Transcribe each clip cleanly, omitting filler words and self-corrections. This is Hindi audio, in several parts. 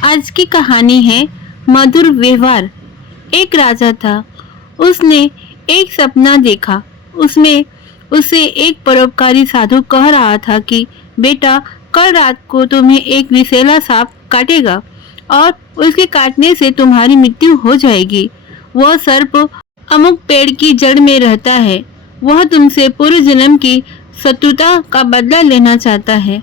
आज की कहानी है मधुर व्यवहार। एक राजा था। उसने एक सपना देखा। उसमें उसे एक परोपकारी साधु कह रहा था कि बेटा, कल रात को तुम्हें एक विषैला सांप काटेगा और उसके काटने से तुम्हारी मृत्यु हो जाएगी। वह सर्प अमुक पेड़ की जड़ में रहता है। वह तुमसे पूर्व जन्म की शत्रुता का बदला लेना चाहता है।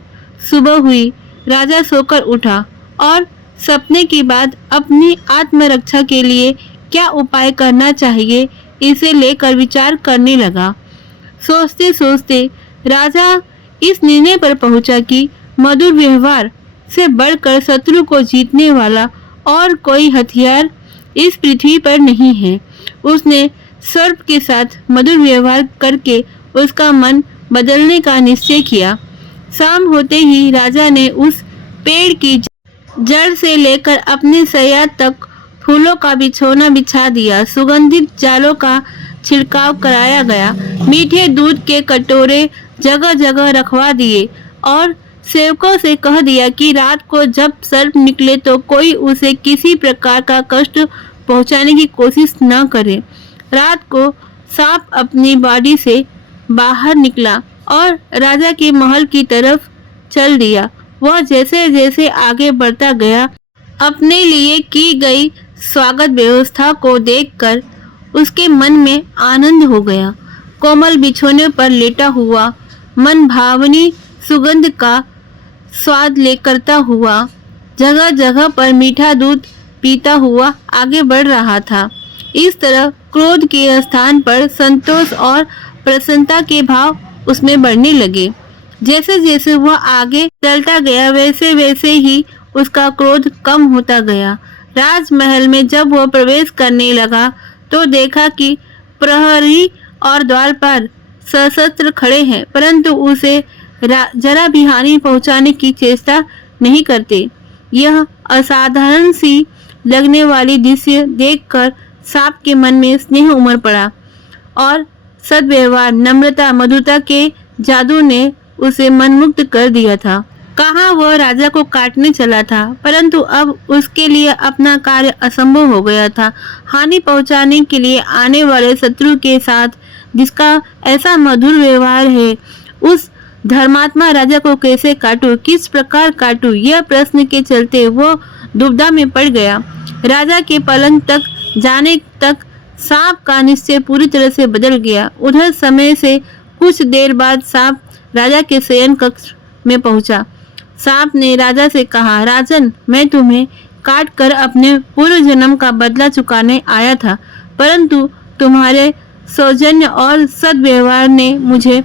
सुबह हुई। राजा सोकर उठा और सपने की बात अपनी आत्मरक्षा के लिए क्या उपाय करना चाहिए इसे लेकर विचार करने लगा। सोचते सोचते राजा इस निर्णय पर पहुंचा कि मधुर व्यवहार से बढ़कर शत्रु को जीतने वाला और कोई हथियार इस पृथ्वी पर नहीं है। उसने सर्प के साथ मधुर व्यवहार करके उसका मन बदलने का निश्चय किया। शाम होते ही राजा ने उस पेड़ की जड़ से लेकर अपने सैया तक फूलों का बिछौना बिछा दिया। सुगंधित जालों का छिड़काव कराया गया। मीठे दूध के कटोरे जगह जगह रखवा दिए और सेवकों से कह दिया कि रात को जब सर्प निकले तो कोई उसे किसी प्रकार का कष्ट पहुंचाने की कोशिश न करे। रात को सांप अपनी बाड़ी से बाहर निकला और राजा के महल की तरफ चल दिया। वह जैसे जैसे आगे बढ़ता गया, अपने लिए की गई स्वागत व्यवस्था को देखकर उसके मन में आनंद हो गया। कोमल बिछौने पर लेटा हुआ, मन भावनी सुगंध का स्वाद ले करता हुआ, जगह जगह पर मीठा दूध पीता हुआ आगे बढ़ रहा था। इस तरह क्रोध के स्थान पर संतोष और प्रसन्नता के भाव उसमें बढ़ने लगे। जैसे जैसे वह आगे चलता गया वैसे वैसे ही उसका क्रोध कम होता गया। राजमहल में जब वह प्रवेश करने लगा तो देखा कि प्रहरी और द्वार पर सशस्त्र खड़े हैं, परंतु उसे जरा भी हानि पहुंचाने की चेष्टा नहीं करते। यह असाधारण सी लगने वाली दृश्य देखकर सांप के मन में स्नेह उमड़ पड़ा और सद्व्यवहार, नम्रता, मधुरता के जादू ने उसे मनमुक्त कर दिया था। कहाँ वह राजा को काटने चला था, परंतु अब उसके लिए अपना कार्य असंभव हो गया था। हानि पहुंचाने के लिए आने वाले शत्रु के साथ जिसका ऐसा मधुर व्यवहार है, उस धर्मात्मा राजा को कैसे काटूं, किस प्रकार काटूं, यह प्रश्न के चलते वो दुविधा में पड़ गया। राजा के पलंग तक जाने तक सांप का निश्चय पूरी तरह से बदल गया। उधर समय से कुछ देर बाद सांप राजा के शयन कक्ष में पहुंचा। सांप ने राजा से कहा, राजन, मैं तुम्हें काट कर अपने पूर्व जन्म का बदला चुकाने आया था, परंतु तुम्हारे सौजन्य और सद्व्यवहार ने मुझे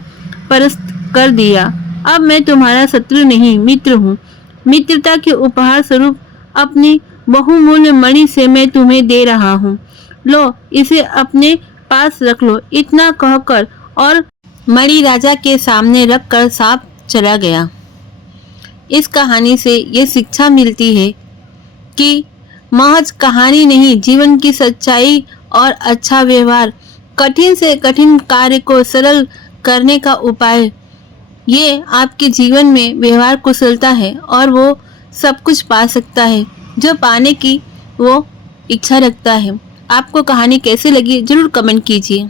परास्त कर दिया। अब मैं तुम्हारा शत्रु नहीं, मित्र हूँ। मित्रता के उपहार स्वरूप अपनी बहुमूल्य मणि से मैं तुम्हें दे रहा हूँ। लो, इसे अपने पास रख लो। इतना कहकर और मणि राजा के सामने रखकर सांप चला गया। इस कहानी से ये शिक्षा मिलती है कि महज कहानी नहीं, जीवन की सच्चाई और अच्छा व्यवहार कठिन से कठिन कार्य को सरल करने का उपाय। ये आपके जीवन में व्यवहार कुशलता है और वो सब कुछ पा सकता है जो पाने की वो इच्छा रखता है। आपको कहानी कैसी लगी जरूर कमेंट कीजिए।